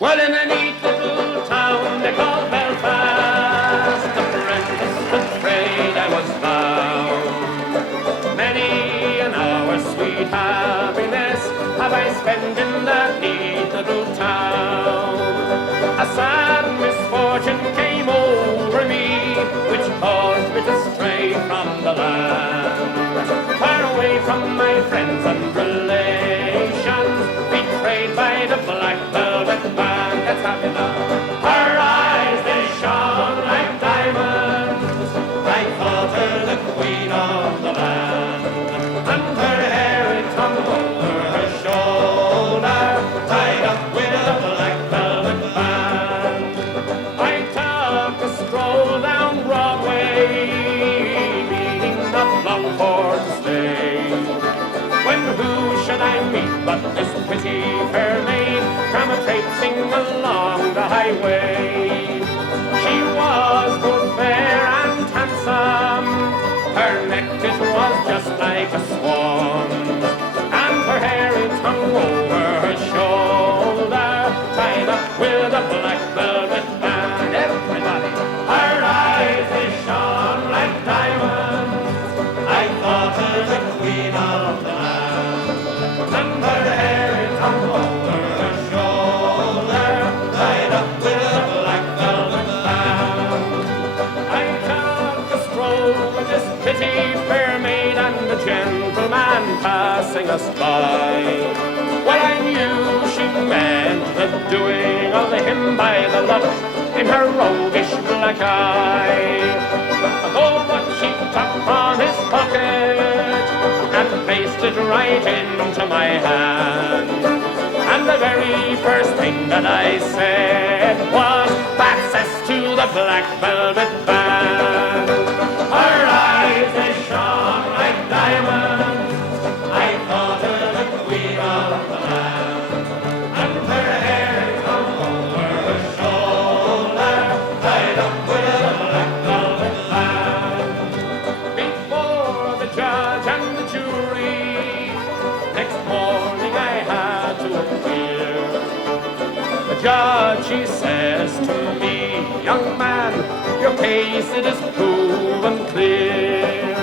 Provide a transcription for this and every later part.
Well, in a neat little town they call Belfast, apprentice to trade I was bound. Many an hour sweet happiness have I spent in that neat little town. A sad misfortune came over me, which caused me to stray from the land. Far away from my friends and relations, betrayed by the black velvet band. Let's have it now. Her eyes, they shone like diamonds. I thought her the queen of the land. And her hair, it hung over her shoulder, tied up with a black velvet band. I took a stroll down Broadway, meaning not long for to stay. When who should I meet but this pretty fair maid, come a-traipsing along the highway. She was both fair and handsome, her neck it was just like a swan's, and her hair it hung over her shoulder, tied up with a black velvet band. Everybody, her eyes they shone like diamonds. I thought her the queen of the land, and her hair it hung over her shoulder, tied up with a black velvet band. I took a stroll with this pretty fair maid and a gentleman passing us by. Well, I knew she meant the doing of him by the look in her roguish black eye. Oh, but she took from his pocket and placed it right into my hand. And the very first thing that I said was, access to the black velvet band. Her eyes, they shone like diamonds. I thought her the queen of the land. And her hair hung over her shoulder, tied up with a black velvet band. Before the judge and the jury, next morning I had to appear. The judge, he says to me, young man, your case it is proven clear.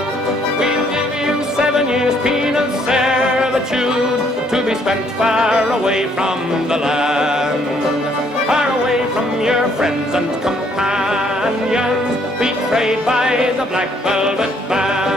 We'll give you 7 years penal servitude to be spent far away from the land, far away from your friends and companions, betrayed by the black velvet band.